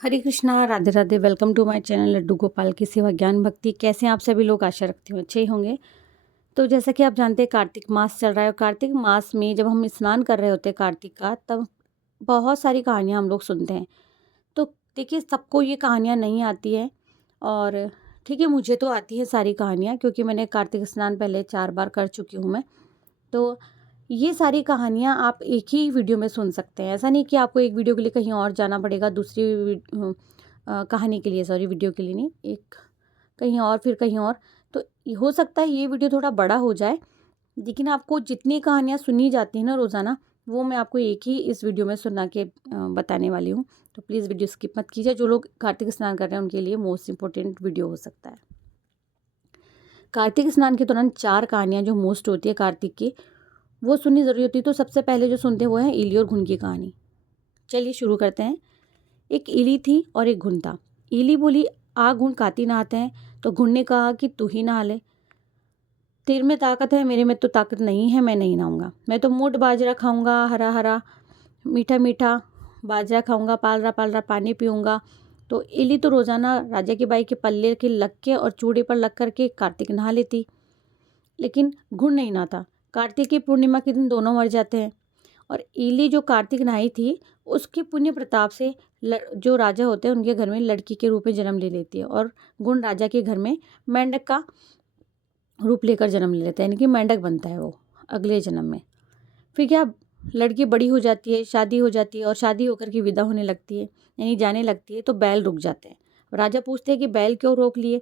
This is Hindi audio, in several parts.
Hare Krishna, Radhe Radhe. Welcome to my channel Laddu Gopal की सेवा ज्ञान भक्ति। कैसे हैं आप सभी लोग? आशा रखती हूँ अच्छे ही होंगे। तो जैसा कि आप जानते हैं, कार्तिक मास चल रहा है और कार्तिक मास में जब हम स्नान कर रहे होते हैं कार्तिक का, तब बहुत सारी कहानियाँ हम लोग सुनते हैं। तो देखिए, सबको ये कहानियाँ नहीं आती है और ठीक है, मुझे तो आती है सारी कहानियाँ, क्योंकि मैंने कार्तिक स्नान पहले 4 बार कर चुकी हूँ मैं। तो ये सारी कहानियाँ आप एक ही वीडियो में सुन सकते हैं। ऐसा नहीं कि आपको एक वीडियो के लिए कहीं और जाना पड़ेगा, दूसरी कहानी के लिए, सॉरी, वीडियो के लिए नहीं, एक कहीं और फिर कहीं और। तो हो सकता है ये वीडियो थोड़ा बड़ा हो जाए, लेकिन आपको जितनी कहानियाँ सुनी जाती हैं ना रोज़ाना, वो मैं आपको एक ही इस वीडियो में सुना के बताने वाली हूँ। तो प्लीज़ वीडियो स्किप मत कीजिए। जो लोग कार्तिक स्नान कर रहे हैं उनके लिए मोस्ट इंपॉर्टेंट वीडियो हो सकता है। कार्तिक स्नान के दौरान 4 कहानियाँ जो मोस्ट होती है कार्तिक की, वो सुननी ज़रूरी होती है। तो सबसे पहले जो सुनते हैं वो है इली और घुन की कहानी। चलिए शुरू करते हैं। एक इली थी और एक घुन था। इली बोली, आ घुन, काती नहाते हैं। तो घुन ने कहा कि तू ही नहा ले, तेरे में ताकत है, मेरे में तो ताकत नहीं है, मैं नहीं नहाऊंगा। मैं तो मोट बाजरा खाऊंगा, हरा हरा मीठा मीठा बाजरा खाऊंगा, पालरा पालरा पानी पीऊंगा। तो इली तो रोजाना राजा की बाई के पल्ले के लग के और चूड़े पर लग करके कार्तिक नहा लेती, लेकिन घुन नहीं नहाता। कार्तिक की पूर्णिमा के दिन दोनों मर जाते हैं। और इली जो कार्तिक नहाई थी, उसके पुण्य प्रताप से जो राजा होते हैं उनके घर में लड़की के रूप में जन्म ले लेती है, और गुण राजा के घर में मेंढक का रूप लेकर जन्म ले लेता है, यानी कि मेंढक बनता है वो अगले जन्म में। फिर क्या, लड़की बड़ी हो जाती है, शादी हो जाती है, और शादी होकर के विदा होने लगती है, यानी जाने लगती है। तो बैल रुक जाते हैं। राजा पूछते हैं कि बैल क्यों रोक लिए,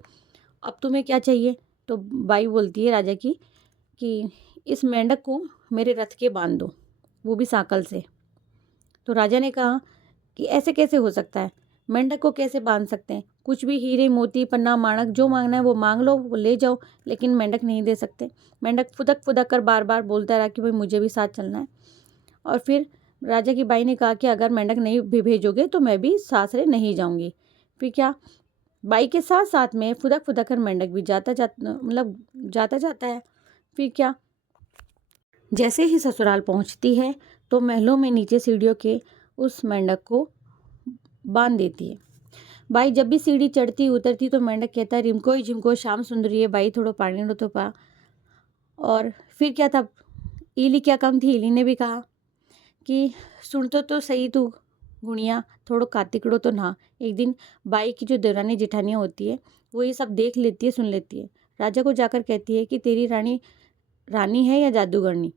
अब तुम्हें क्या चाहिए? तो बाई बोलती है राजा की कि इस मेंढक को मेरे रथ के बांध दो, वो भी सांकल से। तो राजा ने कहा कि ऐसे कैसे हो सकता है, मेंढक को कैसे बांध सकते हैं? कुछ भी हीरे मोती पन्ना माणक जो मांगना है वो मांग लो, वो ले जाओ, लेकिन मेंढक नहीं दे सकते। मेंढक फुदक फुदक कर बार बार बोलता रहा कि भाई मुझे भी साथ चलना है। और फिर राजा की बाई ने कहा कि अगर मेंढक नहीं भी भेजोगे तो मैं भी सासरे नहीं जाऊंगी। फिर क्या, बाई के साथ साथ में फुदक फुदक कर मेंढक भी जाता जाता है। फिर क्या, जैसे ही ससुराल पहुंचती है तो महलों में नीचे सीढ़ियों के उस मेंढक को बांध देती है। बाई जब भी सीढ़ी चढ़ती उतरती तो मेंढक कहता है, रिमको ही झिमको श्याम सुंदरी है, बाई थोड़ा पानी लो तो पा। और फिर क्या था, इली क्या कम थी, इली ने भी कहा कि सुन तो सही तू गुड़िया, थोड़ो कातिकड़ो तो ना। एक दिन बाई की जो देवरानी जेठानियाँ होती है वो ये सब देख लेती है, सुन लेती है। राजा को जाकर कहती है कि तेरी रानी रानी है या जादूगरनी?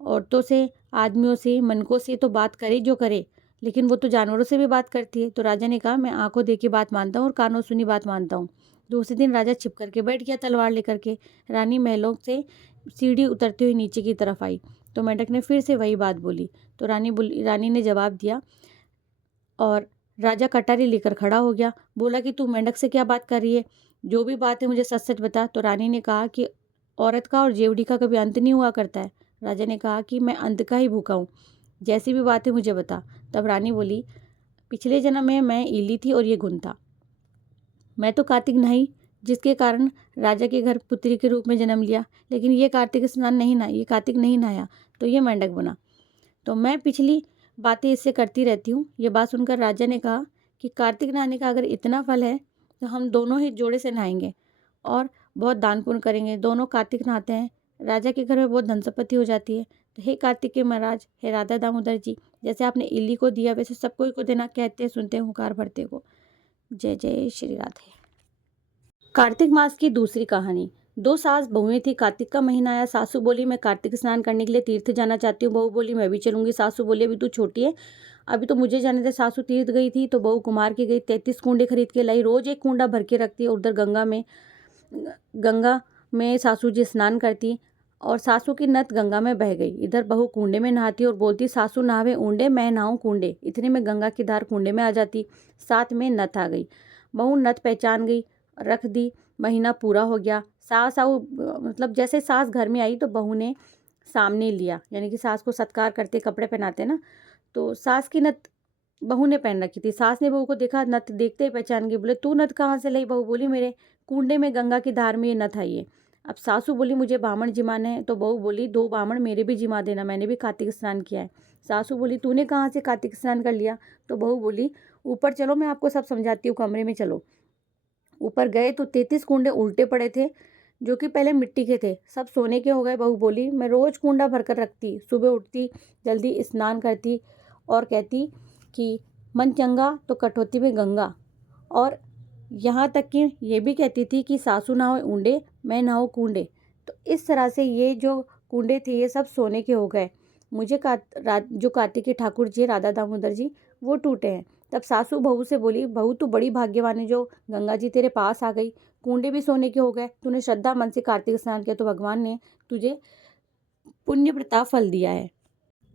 औरतों से, आदमियों से, मनकों से तो बात करे जो करे, लेकिन वो तो जानवरों से भी बात करती है। तो राजा ने कहा, मैं आंखों देखी बात मानता हूँ और कानों सुनी बात मानता हूँ। दूसरे दिन राजा छिप करके बैठ गया तलवार लेकर के। रानी महलों से सीढ़ी उतरती हुई नीचे की तरफ आई तो मेंढक ने फिर से वही बात बोली। तो रानी ने जवाब दिया और राजा कटारी लेकर खड़ा हो गया। बोला कि तू मेंढक से क्या बात कर रही है, जो भी बात है मुझे सच सच बता। तो रानी ने कहा कि औरत का और जेवड़ी का कभी अंत नहीं हुआ करता है। राजा ने कहा कि मैं अंत का ही भूखा हूँ, जैसी भी बात है मुझे बता। तब रानी बोली, पिछले जन्म में मैं इली थी और ये गुण था। मैं तो कार्तिक नहीं, जिसके कारण राजा के घर पुत्री के रूप में जन्म लिया, लेकिन ये कार्तिक नहीं नहाया तो ये मेंढक बना। तो मैं पिछली बातें इससे करती रहती हूँ। ये बात सुनकर राजा ने कहा कि कार्तिक नहाने का अगर इतना फल है तो हम दोनों ही जोड़े से नहाएंगे और बहुत दान पुण्य करेंगे। दोनों कार्तिक नहाते हैं, राजा के घर में बहुत धन संपत्ति हो जाती है। तो हे कार्तिक के महाराज, हे राधा दामोदर जी, जैसे आपने इली को दिया वैसे सबको को देना, कहते सुनते हुंकार भरते को। जय जय श्री राधे। कार्तिक मास की दूसरी कहानी। 2 सास बहुएं थी। कार्तिक का महीना आया। सासू बोली, मैं कार्तिक स्नान करने के लिए तीर्थ जाना चाहती हूँ। बहू बोली, मैं भी चलूंगी। सासू बोली, अभी तू छोटी है, अभी तो मुझे जाने दे। सासू तीर्थ गई थी तो बहू कुमार की गई। 33 कूंडे खरीद के लाई, रोज एक कूंडा भर के रखती है। उधर गंगा में सासू जी स्नान करती और सासू की नत गंगा में बह गई। इधर बहू कुंडे में नहाती और बोलती, सासू नहावे ऊंडे, मैं नहाऊं कुंडे। इतने में गंगा की धार कुंडे में आ जाती, साथ में नत आ गई। बहू नत पहचान गई, रख दी। महीना पूरा हो गया। जैसे सास घर में आई तो बहू ने सामने लिया, यानी कि सास को सत्कार करते कपड़े पहनाते ना, तो सास की नथ बहू ने पहन रखी थी। सास ने बहू को देखा, नथ देखते ही पहचान गई। बोले, तू नथ कहाँ से लाई? बहू बोली, मेरे कुंडे में गंगा की धार में ये नथ आई है। अब सासू बोली, मुझे बामण जिमाने हैं। तो बहू बोली, 2 बामण मेरे भी जिमा देना, मैंने भी कार्तिक स्नान किया है। सासू बोली, तूने कहाँ से कार्तिक स्नान कर लिया? तो बहू बोली, ऊपर चलो, मैं आपको सब समझाती हूँ, कमरे में चलो। ऊपर गए तो 33 कुंडे उल्टे पड़े थे, जो कि पहले मिट्टी के थे, सब सोने के हो गए। बहू बोली, मैं रोज कुंडा भरकर रखती, सुबह उठती, जल्दी स्नान करती और कहती कि मन चंगा तो कटौती में गंगा। और यहाँ तक कि ये भी कहती थी कि सासू नहाओ ऊंडे, मैं नहाओ कूंडे। तो इस तरह से ये जो कुंडे थे ये सब सोने के हो गए। मुझे जो कार्तिकेय ठाकुर जी, राधा दामोदर जी, वो टूटे हैं। तब सासू बहू से बोली, बहू तू बड़ी भाग्यवान है जो गंगा जी तेरे पास आ गई, कुंडे भी सोने के हो गए। तूने श्रद्धा मन से कार्तिक स्नान किया तो भगवान ने तुझे पुण्य प्रताप फल दिया है।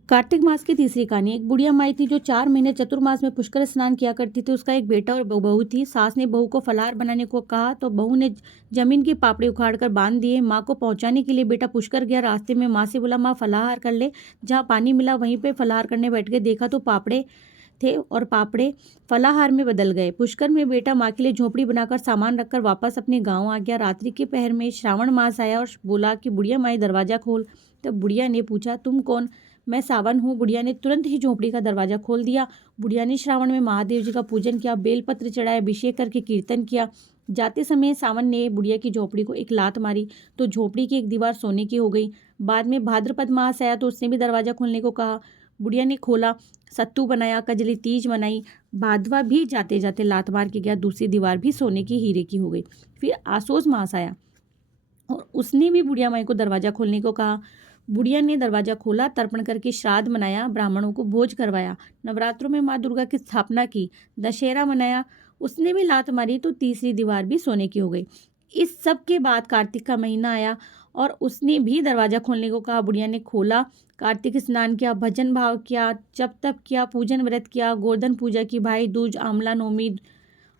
कार्तिक मास की तीसरी कहानी। एक बुढ़िया माई थी जो 4 महीने चतुर्मास में पुष्कर स्नान किया करती थी। उसका एक बेटा और बहू थी। सास ने बहू को फलाहार बनाने को कहा तो बहू ने जमीन की पापड़ी उखाड़कर बांध दिए। माँ को पहुंचाने के लिए बेटा पुष्कर गया। रास्ते में माँ से बोला, माँ फलाहार कर ले। जहाँ पानी मिला वहीं पे फलाहार करने बैठ गए। देखा तो पापड़े थे और पापड़े फलाहार में बदल गए। पुष्कर में बेटा माँ के लिए झोपड़ी बनाकर सामान रखकर वापस अपने गाँव आ गया। रात्रि के पहर में श्रावण मास आया और बोला कि बुढ़िया माई दरवाजा खोल। तब बुढ़िया ने पूछा, तुम कौन? मैं सावन हूँ। बुढ़िया ने तुरंत ही झोपड़ी का दरवाजा खोल दिया। बुढ़िया ने श्रावण में महादेव जी का पूजन किया, बेलपत्र चढ़ाए, अभिषेक करके कीर्तन किया। जाते समय सावन ने बुढ़िया की झोपड़ी को एक लात मारी तो झोपड़ी की एक दीवार सोने की हो गई। बाद में भाद्रपद मास आया तो उसने भी दरवाजा खोलने को कहा। बुढ़िया ने खोला, सत्तू बनाया, कजली तीज बनाई। भादवा भी जाते जाते लात मार के गया, दूसरी दीवार भी सोने की हीरे की हो गई। फिर आसोस मास आया और उसने भी बुढ़िया माई को दरवाजा खोलने को कहा। बुढ़िया ने दरवाजा खोला, तर्पण करके श्राद्ध मनाया, ब्राह्मणों को भोज करवाया, नवरात्रों में माँ दुर्गा की स्थापना की, दशहरा मनाया। उसने भी लात मारी तो तीसरी दीवार भी सोने की हो गई। इस सब के बाद कार्तिक का महीना आया और उसने भी दरवाजा खोलने को कहा। बुढ़िया ने खोला, कार्तिक स्नान किया, भजन भाव किया, जप तप किया, पूजन व्रत किया, गोवर्धन पूजा की, भाई दूज, आंवला नौमी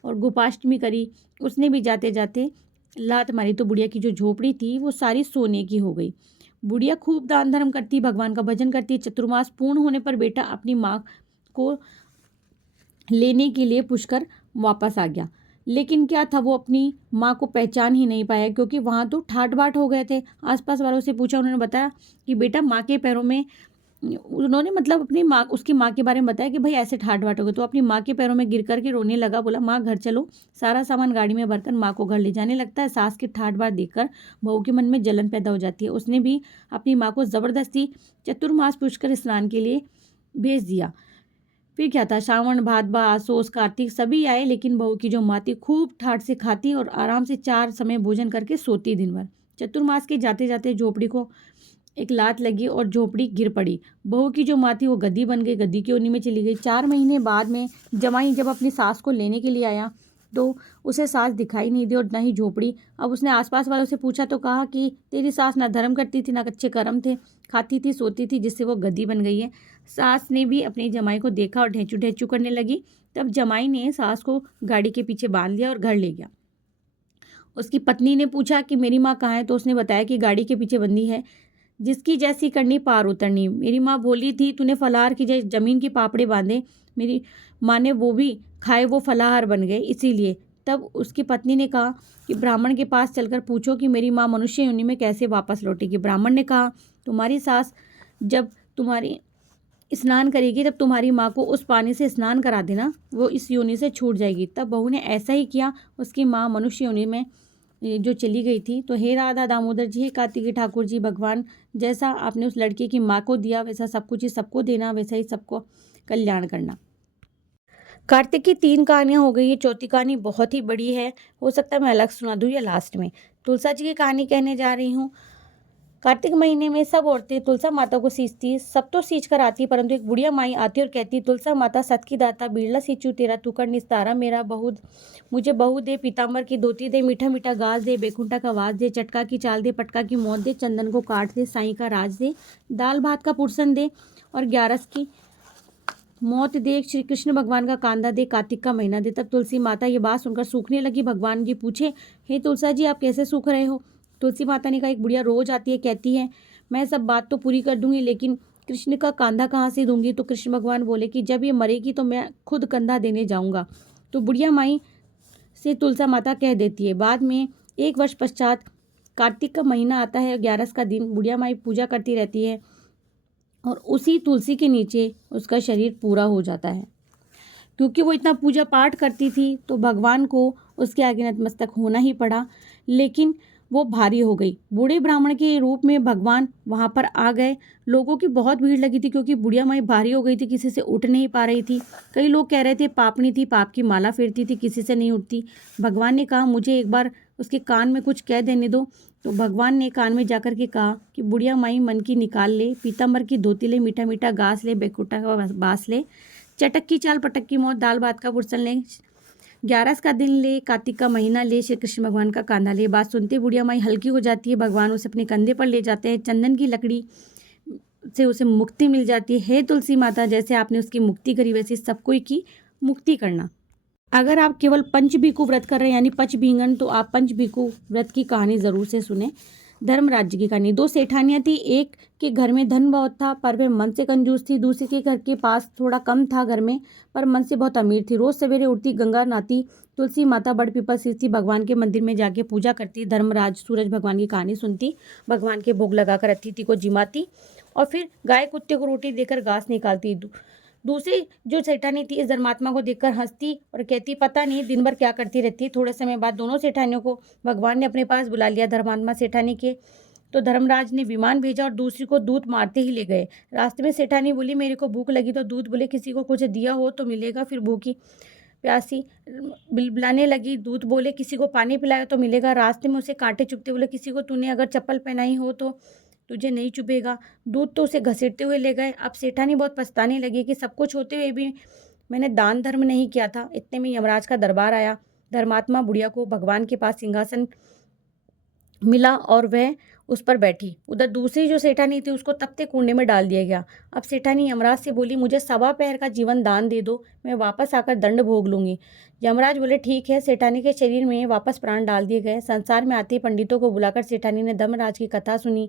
और गोपाष्टमी करी। उसने भी जाते जाते लात मारी तो बुढ़िया की जो झोपड़ी थी वो सारी सोने की हो गई। बुढ़िया खूब दान धर्म करती, भगवान का भजन करती। चतुर्मास पूर्ण होने पर बेटा अपनी माँ को लेने के लिए पुष्कर वापस आ गया। लेकिन क्या था, वो अपनी माँ को पहचान ही नहीं पाया क्योंकि वहाँ तो ठाट बाट हो गए थे। आसपास वालों से पूछा, उन्होंने बताया कि बेटा माँ के पैरों में, उन्होंने मतलब अपनी माँ, उसकी माँ के बारे में बताया कि भाई ऐसे ठाट बाट हो गए। तो अपनी माँ के पैरों में गिर करके रोने लगा। बोला, माँ घर चलो। सारा सामान गाड़ी में भरकर माँ को घर ले जाने लगता है। सास की ठाट बाट देखकर बहू के मन में जलन पैदा हो जाती है। उसने भी अपनी माँ को जबरदस्ती चतुर्मास पुष्कर स्नान के लिए भेज दिया। फिर क्या था, श्रावण, भादवा, आसोस, कार्तिक सभी आए, लेकिन बहू की जो माँ थी खूब ठाट से खाती और आराम से 4 समय भोजन करके सोती दिन भर। चतुर्मास के जाते जाते झोपड़ी को एक लात लगी और झोपड़ी गिर पड़ी। बहू की जो माँ थी वो गद्दी बन गई, गद्दी की ओनी में चली गई। 4 महीने बाद में जमाई जब अपनी सास को लेने के लिए आया तो उसे सास दिखाई नहीं दी और न ही झोपड़ी। अब उसने आसपास वालों से पूछा तो कहा कि तेरी सास ना धर्म करती थी, ना अच्छे कर्म थे, खाती थी, सोती थी, जिससे वो गद्दी बन गई है। सास ने भी अपने जमाई को देखा और ढेंचू ढेंचू करने लगी। तब जमाई ने सास को गाड़ी के पीछे बांध लिया और घर ले गया। उसकी पत्नी ने पूछा कि मेरी माँ कहाँ है, तो उसने बताया कि गाड़ी के पीछे बंधी है, जिसकी जैसी करनी पार उतरनी। मेरी माँ बोली थी तूने फलाहार की जैसे जमीन के पापड़े बांधे, मेरी माँ ने वो भी खाए, वो फलाहार बन गए, इसीलिए। तब उसकी पत्नी ने कहा कि ब्राह्मण के पास चलकर पूछो कि मेरी माँ मनुष्य योनि में कैसे वापस लौटेगी। ब्राह्मण ने कहा, तुम्हारी सास जब तुम्हारी स्नान करेगी तब तुम्हारी माँ को उस पानी से स्नान करा देना, वो इस योनि से छूट जाएगी। तब बहू ने ऐसा ही किया। उसकी माँ मनुष्य योनि में जो चली गई थी। तो हे राधा दामोदर जी, हे कार्तिकेय ठाकुर जी, भगवान जैसा आपने उस लड़के की माँ को दिया वैसा सब कुछ ही सबको देना, वैसा ही सबको कल्याण करना। कार्तिक की 3 कहानियां हो गई है। चौथी कहानी बहुत ही बड़ी है, हो सकता है मैं अलग सुना दूँ या लास्ट में। तुलसा जी की कहानी कहने जा रही हूँ। कार्तिक महीने में सब औरतें तुलसा माता को सींचती, सब तो सींच कर आती, परंतु एक बुढ़िया माई आती और कहती, तुलसा माता सत की दाता, बिरला सींचू तेरा, तू कर निस्तारा मेरा, मुझे बहू दे, पीताम्बर की धोती दे, मीठा मीठा गाज दे, बैकुंठा का वास दे, चटका की चाल दे, पटका की मौत दे, चंदन को काट दे, साईं का राज दे, दाल भात का पुरसन दे और 11 की मौत दे, श्री कृष्ण भगवान का कांदा दे, कार्तिक का महीना दे। तब तुलसी माता ये बात सुनकर सूखने लगी। भगवान जी पूछे, हे तुलसा जी, आप कैसे सूख रहे हो? तुलसी माता ने कहा, एक बुढ़िया रोज आती है, कहती है मैं सब बात तो पूरी कर दूंगी, लेकिन कृष्ण का कंधा कहाँ से दूंगी? तो कृष्ण भगवान बोले कि जब ये मरेगी तो मैं खुद कंधा देने जाऊंगा। तो बुढ़िया माई से तुलसा माता कह देती है। बाद में 1 वर्ष पश्चात कार्तिक का महीना आता है, 11 का दिन। बुढ़िया माई पूजा करती रहती है और उसी तुलसी के नीचे उसका शरीर पूरा हो जाता है। क्योंकि वो इतना पूजा पाठ करती थी तो भगवान को उसके आगे नतमस्तक होना ही पड़ा। लेकिन वो भारी हो गई। बूढ़े ब्राह्मण के रूप में भगवान वहाँ पर आ गए। लोगों की बहुत भीड़ लगी थी क्योंकि बुढ़िया माई भारी हो गई थी, किसी से उठ नहीं पा रही थी। कई लोग कह रहे थे पापनी थी, पाप की माला फेरती थी, किसी से नहीं उठती। भगवान ने कहा मुझे एक बार उसके कान में कुछ कह देने दो। तो भगवान ने कान में जाकर के कहा कि बुढ़िया माई मन की निकाल ले, पीताम्बर की धोती ले, मीठा मीठा घास ले, बेकुटा का बास ले, चटक की चाल पटक की मौत, दाल भात का फुरसन ले, 11 का दिन ले, कार्तिक का महीना ले, श्री कृष्ण भगवान का कांधा ले। बात सुनते बुढ़िया माई हल्की हो जाती है। भगवान उसे अपने कंधे पर ले जाते हैं। चंदन की लकड़ी से उसे मुक्ति मिल जाती है। हे तुलसी माता, जैसे आपने उसकी मुक्ति करी वैसे सब कोई की मुक्ति करना। अगर आप केवल पंचभीकु व्रत कर रहे हैं यानी पंचभींगन, तो आप पंचभीकु व्रत की कहानी ज़रूर से सुने। धर्मराज की कहानी। 2 सेठानियाँ थी। एक के घर में धन बहुत था पर वे मन से कंजूस थी। दूसरे के घर के पास थोड़ा कम था घर में पर मन से बहुत अमीर थी। रोज़ सवेरे उठती, गंगा नहाती, तुलसी माता बड़ पीपल सींचती, भगवान के मंदिर में जाके पूजा करती। धर्मराज सूरज भगवान की कहानी सुनती, भगवान के भोग लगाकर अतिथि को जिमाती और फिर गाय कुत्ते को रोटी देकर घास निकालती। दूसरी जो सेठानी थी इस धर्मात्मा को देखकर हंसती और कहती पता नहीं दिन भर क्या करती रहती। थोड़े समय बाद दोनों सेठानियों को भगवान ने अपने पास बुला लिया। धर्मात्मा सेठानी के तो धर्मराज ने विमान भेजा और दूसरी को दूध मारते ही ले गए। रास्ते में सेठानी बोली मेरे को भूख लगी तो दूध, बोले किसी को कुछ दिया हो तो मिलेगा। फिर भूखी प्यासी बिलबिलाने लगी। दूध, बोले किसी को पानी पिलाया तो मिलेगा। रास्ते में उसे कांटे चुभते, बोले किसी को तूने अगर चप्पल पहनाई हो तो तुझे नहीं चुभेगा। दूध तो उसे घसीटते हुए ले गए। अब सेठानी बहुत पछताने लगी कि सब कुछ होते हुए भी मैंने दान धर्म नहीं किया था। इतने में यमराज का दरबार आया। धर्मात्मा बुढ़िया को भगवान के पास सिंहासन मिला और वह उस पर बैठी। उधर दूसरी जो सेठानी थी उसको तपते कुंडे में डाल दिया गया। अब सेठानी यमराज से बोली मुझे 1.25 पैर का जीवन दान दे दो, मैं वापस आकर दंड भोग लूंगी। यमराज बोले ठीक है। सेठानी के शरीर में वापस प्राण डाल दिए गए। संसार में आते पंडितों को बुलाकर सेठानी ने धर्मराज की कथा सुनी,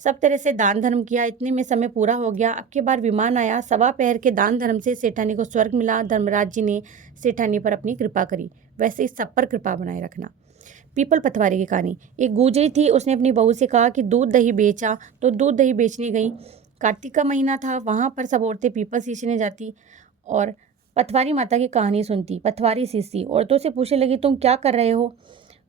सब तरह से दान धर्म किया। इतने में समय पूरा हो गया। अब की बार विमान आया। 1.25 पैर के दान धर्म से सेठानी को स्वर्ग मिला। धर्मराज जी ने सेठानी पर अपनी कृपा करी। वैसे ही सब पर कृपा बनाए रखना। पीपल पतवारी की कहानी। एक गुजरी थी, उसने अपनी बहू से कहा कि दूध दही बेचा, तो दूध दही बेचने गई। कार्तिक का महीना था, वहाँ पर सब औरतें पीपल सींचने जाती और पतवारी माता की कहानी सुनती। पतवारी सींचती, औरतों से पूछने लगी तुम क्या कर रहे हो?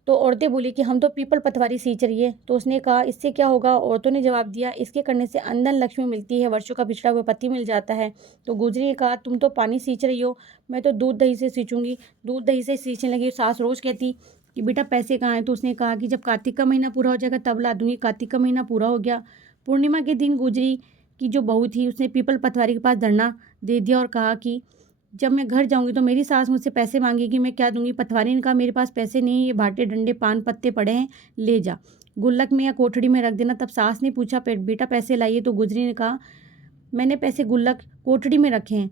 तो औरतें बोली कि हम तो पीपल पतवारी सींच रही है। तो उसने कहा इससे क्या होगा? औरतों ने जवाब दिया इसके करने से अंधन लक्ष्मी मिलती है, वर्षों का बिछड़ा हुआ पति मिल जाता है। तो गुजरी ने कहा तुम तो पानी सींच रही हो, मैं तो दूध दही से सींचूंगी। दूध दही से सींचने लगी। सास रोज कहती कि बेटा पैसे कहाँ हैं? तो उसने कहा कि जब कार्तिक का महीना पूरा हो जाएगा तब ला दूंगी। कार्तिक का महीना पूरा हो गया। पूर्णिमा के दिन गुजरी की जो बहू थी उसने पीपल पतवारी के पास धरना दे दिया और कहा कि जब मैं घर जाऊंगी तो मेरी सास मुझसे पैसे मांगेगी, मैं क्या दूंगी? पतवारी ने कहा मेरे पास पैसे नहीं, ये भाटे डंडे पान पत्ते पड़े हैं, ले जा, गुल्लक में या कोठड़ी में रख देना। तब सास ने पूछा बेटा पैसे लाइए। तो गुजरी ने कहा मैंने पैसे गुल्लक कोठड़ी में रखे हैं।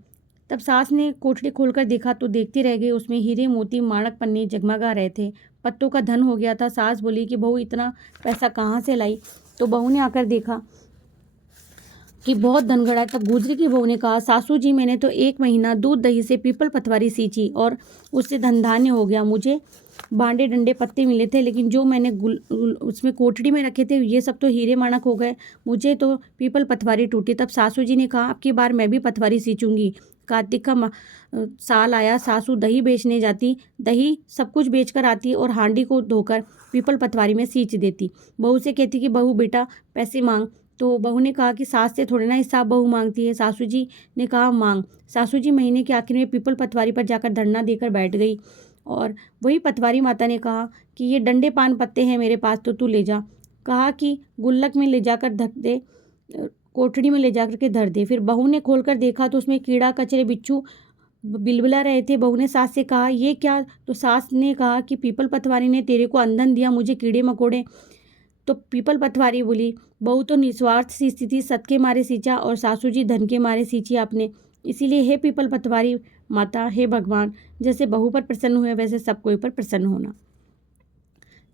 तब सास ने कोठड़ी खोलकर देखा तो देखती रह गई। उसमें हीरे मोती माणक पन्ने जगमगा रहे थे। पत्तों का धन हो गया था। सास बोली कि बहू इतना पैसा कहाँ से लाई? तो बहू ने आकर देखा कि बहुत धन गड़ा है। तब गुजरी की बहू ने कहा सासू जी मैंने तो 1 महीना दूध दही से पीपल पतवारी सींची और उससे धन धान्य हो गया। मुझे बांडे डंडे पत्ते मिले थे, लेकिन जो मैंने उसमें कोठड़ी में रखे थे ये सब तो हीरे माणक हो गए, मुझे तो पीपल पतवारी टूटी। तब सासू जी ने कहा अब की बार मैं भी पतवारी सींचूंगी। कार्तिक का साल आया। सासू दही बेचने जाती, दही सब कुछ बेचकर आती और हांडी को धोकर पीपल पतवारी में सींच देती। बहू से कहती कि बहू बेटा पैसे मांग। तो बहू ने कहा कि सास से थोड़े ना हिसाब बहू मांगती है। सासू जी ने कहा मांग। सासू जी महीने के आखिर में पीपल पतवारी पर जाकर धरना देकर बैठ गई और वही पतवारी माता ने कहा कि ये डंडे पान पत्ते हैं मेरे पास, तो तू ले जा। कहा कि गुल्लक में ले जाकर धर दे, कोठड़ी में ले जाकर के धर दे। फिर बहू ने खोलकर देखा तो उसमें कीड़ा कचरे बिच्छू बिलबिला रहे थे। बहू ने सास से कहा ये क्या? तो सास ने कहा कि पीपल पतवारी ने तेरे को अंधन दिया, मुझे कीड़े मकोड़े। तो पीपल पतवारी बोली बहू तो निस्वार्थ सी स्थिति सत के मारे सींचा और सासू जी धन के मारे सींची आपने, इसीलिए हे पीपल पतवारी माता, हे भगवान, जैसे बहू पर प्रसन्न हुए वैसे सब कोई पर प्रसन्न होना।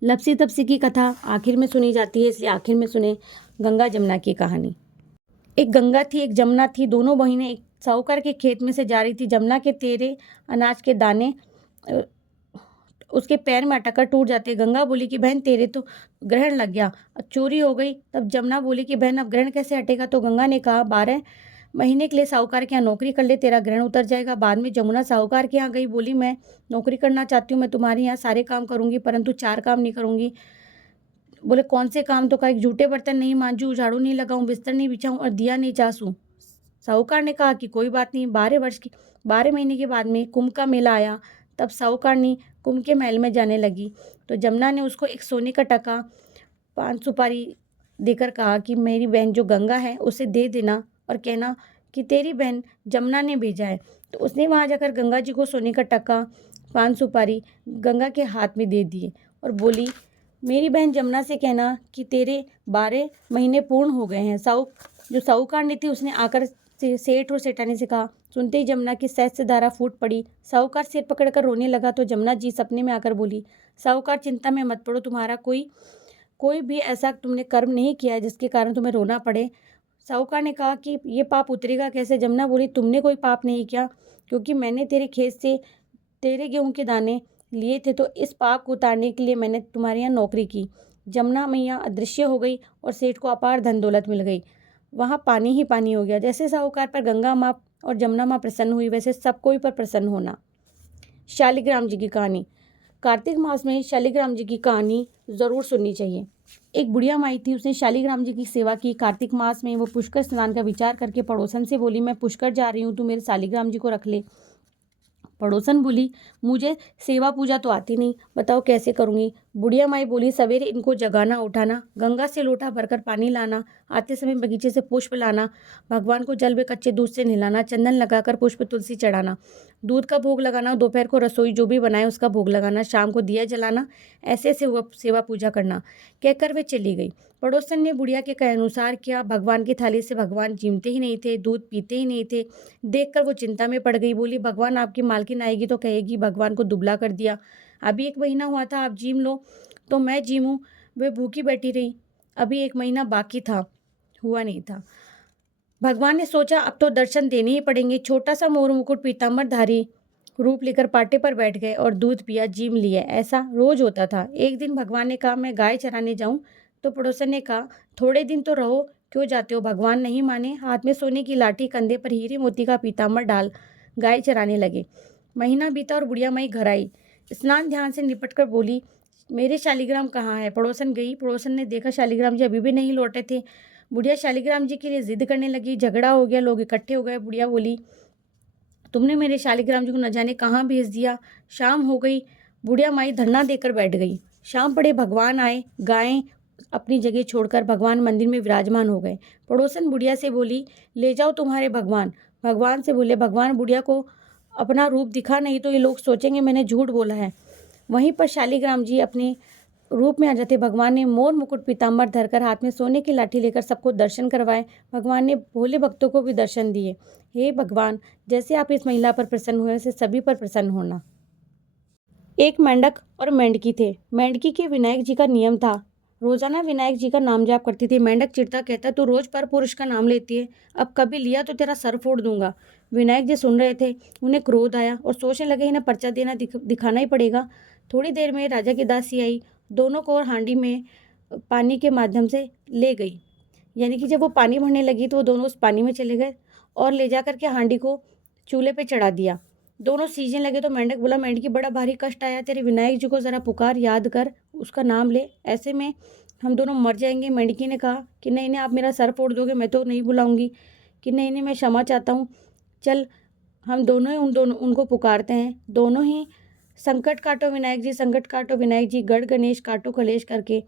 लपसी तपसी की कथा आखिर में सुनी जाती है, इसलिए आखिर में सुने गंगा जमुना की कहानी। एक गंगा थी, एक जमुना थी। दोनों बहिनें एक साहूकार के खेत में से जा रही थी। जमुना के तेरे अनाज के दाने उसके पैर में अटक कर टूट जाते। गंगा बोली कि बहन तेरे तो ग्रहण लग गया, चोरी हो गई। तब जमुना बोली कि बहन अब ग्रहण कैसे हटेगा? तो गंगा ने कहा 12 महीने के लिए साहूकार के यहाँ नौकरी कर ले, तेरा ग्रहण उतर जाएगा। बाद में जमुना साहूकार के यहाँ गई, बोली मैं नौकरी करना चाहती हूँ, मैं तुम्हारे यहाँ सारे काम करूँगी परंतु 4 काम नहीं करूँगी। बोले कौन से काम? तो कहा झूठे बर्तन नहीं मांजूँ, झाड़ू नहीं लगाऊँ, बिस्तर नहीं बिछाऊँ और दिया नहीं चासूँ। साहूकार ने कहा कि कोई बात नहीं। 12 महीने के बाद में कुंभ का मेला आया, तब साहूकारनी कुंभ के महल में जाने लगी तो जमुना ने उसको एक सोने का टका 5 सुपारी देकर कहा कि मेरी बहन जो गंगा है उसे दे देना और कहना कि तेरी बहन जमुना ने भेजा है। तो उसने वहाँ जाकर गंगा जी को सोने का टका 5 सुपारी गंगा के हाथ में दे दिए और बोली मेरी बहन जमुना से कहना कि तेरे 12 महीने पूर्ण हो गए हैं। जो साहूकार ने थी उसने आकर सेठ और सेठानी से कहा। सुनते ही जमुना की सहज से धारा फूट पड़ी। साहूकार सिर पकड़कर रोने लगा तो जमुना जी सपने में आकर बोली, साहूकार चिंता में मत पड़ो, तुम्हारा कोई भी ऐसा तुमने कर्म नहीं किया है जिसके कारण तुम्हें रोना पड़े। साहूकार ने कहा कि ये पाप उतरेगा कैसे? जमुना बोली, तुमने कोई पाप नहीं किया, क्योंकि मैंने तेरे खेत से तेरे गेहूं के दाने लिए थे, तो इस पाप को उतारने के लिए मैंने तुम्हारे यहाँ नौकरी की। जमुना मैया अदृश्य हो गई और सेठ को अपार धन दौलत मिल गई। वहाँ पानी ही पानी हो गया। जैसे साहूकार पर गंगा माँ और जमुना माँ प्रसन्न हुई, वैसे सब कोई पर प्रसन्न होना। शालिग्राम जी की कहानी। कार्तिक मास में शालिग्राम जी की कहानी ज़रूर सुननी चाहिए। एक बुढ़िया माई थी, उसने शालिग्राम जी की सेवा की। कार्तिक मास में वो पुष्कर स्नान का विचार करके पड़ोसन से बोली, मैं पुष्कर जा रही हूँ, तू मेरे शालिग्राम जी को रख ले। पड़ोसन बोली, मुझे सेवा पूजा तो आती नहीं, बताओ कैसे करूँगी। बुढ़िया माई बोली, सवेरे इनको जगाना उठाना, गंगा से लोटा भरकर पानी लाना, आते समय बगीचे से पुष्प लाना, भगवान को जल में कच्चे दूध से नहलाना, चंदन लगाकर पुष्प तुलसी चढ़ाना, दूध का भोग लगाना, दोपहर को रसोई जो भी बनाए उसका भोग लगाना, शाम को दिया जलाना, ऐसे से वह सेवा पूजा करना। कहकर वे चली गई। पड़ोसन ने बुढ़िया के कहे अनुसार किया। भगवान की थाली से भगवान जीमते ही नहीं थे, दूध पीते ही नहीं थे। देखकर वो चिंता में पड़ गई। बोली, भगवान आपकी मालकिन आएगी तो कहेगी भगवान को दुबला कर दिया। अभी 1 महीना हुआ था, आप जीम लो तो मैं जीमूँ। वे भूखी बैठी रही। अभी 1 महीना बाकी था, हुआ नहीं था। भगवान ने सोचा अब तो दर्शन देने ही पड़ेंगे। छोटा सा मोर मुकुट पीताम्बरधारी रूप लेकर पाटे पर बैठ गए और दूध पिया, जीम लिया। ऐसा रोज होता था। एक दिन भगवान ने कहा, मैं गाय चराने जाऊं? तो पड़ोसन ने कहा, थोड़े दिन तो रहो, क्यों जाते हो? भगवान नहीं माने। हाथ में सोने की लाठी, कंधे पर हीरे मोती का पीताम्बर डाल गाय चराने लगे। महीना बीता और बुढ़िया माई घर आई। स्नान ध्यान से निपट कर बोली, मेरे शालिग्राम कहाँ है? पड़ोसन गई। पड़ोसन ने देखा शालिग्राम जी अभी भी नहीं लौटे थे। बुढ़िया शालिग्राम जी के लिए जिद करने लगी। झगड़ा हो गया, लोग इकट्ठे हो गए। बुढ़िया बोली, तुमने मेरे शालिग्राम जी को न जाने कहाँ भेज दिया। शाम हो गई। बुढ़िया माई धरना देकर बैठ गई। शाम पड़े, भगवान आए। गायें अपनी जगह छोड़कर भगवान मंदिर में विराजमान हो गए। पड़ोसन बुढ़िया से बोली, ले जाओ तुम्हारे भगवान। भगवान से बोले, भगवान बुढ़िया को अपना रूप दिखा, नहीं तो ये लोग सोचेंगे मैंने झूठ बोला है। वहीं पर शालिग्राम जी अपने रूप में आ जाते। भगवान ने मोर मुकुट पीताम्बर धरकर हाथ में सोने की लाठी लेकर सबको दर्शन करवाए। भगवान ने भोले भक्तों को भी दर्शन दिए। हे भगवान, जैसे आप इस महिला पर प्रसन्न हुए वैसे सभी पर प्रसन्न होना। एक मेंढक और मेंढकी थे। मेंढकी के विनायक जी का नियम था, रोजाना विनायक जी का नाम जाप करती थी। मेंढक चिढ़ता, कहता, तू रोज पर पुरुष का नाम लेती है, अब कभी लिया तो तेरा सर फोड़ दूंगा। विनायक जी सुन रहे थे। उन्हें क्रोध आया और सोचने लगे इन्हें पर्चा देना दिखाना ही पड़ेगा। थोड़ी देर में राजा की दासी आई, दोनों को हांडी में पानी के माध्यम से ले गई। यानी कि जब वो पानी भरने लगी तो वो दोनों उस पानी में चले गए और ले जाकर के हांडी को चूल्हे पे चढ़ा दिया। दोनों सीजने लगे तो मेंढक बोला, मेंढकी बड़ा भारी कष्ट आया, तेरे विनायक जी को ज़रा पुकार, याद कर, उसका नाम ले, ऐसे में हम दोनों मर जाएंगे। मेंढकी ने कहा कि नहीं नहीं, आप मेरा सर फोड़ दोगे, मैं तो नहीं बुलाऊंगी। कि नहीं नहीं, मैं क्षमा चाहता हूँ, चल हम दोनों ही उनको पुकारते हैं। दोनों ही संकट काटो विनायक जी, संकट काटो विनायक जी, गढ़ गणेश काटो कलेश करके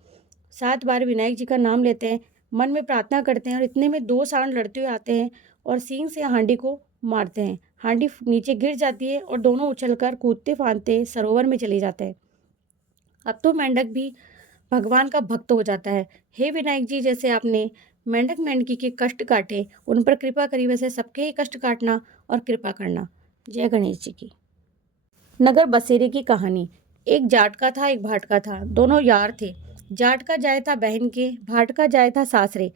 7 बार विनायक जी का नाम लेते हैं, मन में प्रार्थना करते हैं और इतने में 2 सांड लड़ते हुए आते हैं और सींग से हांडी को मारते हैं। हांडी नीचे गिर जाती है और दोनों उछलकर कूदते फांदते सरोवर में चले जाते हैं। अब तो मेंढक भी भगवान का भक्त हो जाता है। हे विनायक जी, जैसे आपने मेंढक मेंढकी के कष्ट काटे, उन पर कृपा करी, वैसे सबके ही कष्ट काटना और कृपा करना। जय गणेश जी की। नगर बसेरे की कहानी। एक जाट का था, एक भाट का था। दोनों यार थे। जाट का जाए था बहन के, भाट का जाए था सासरे।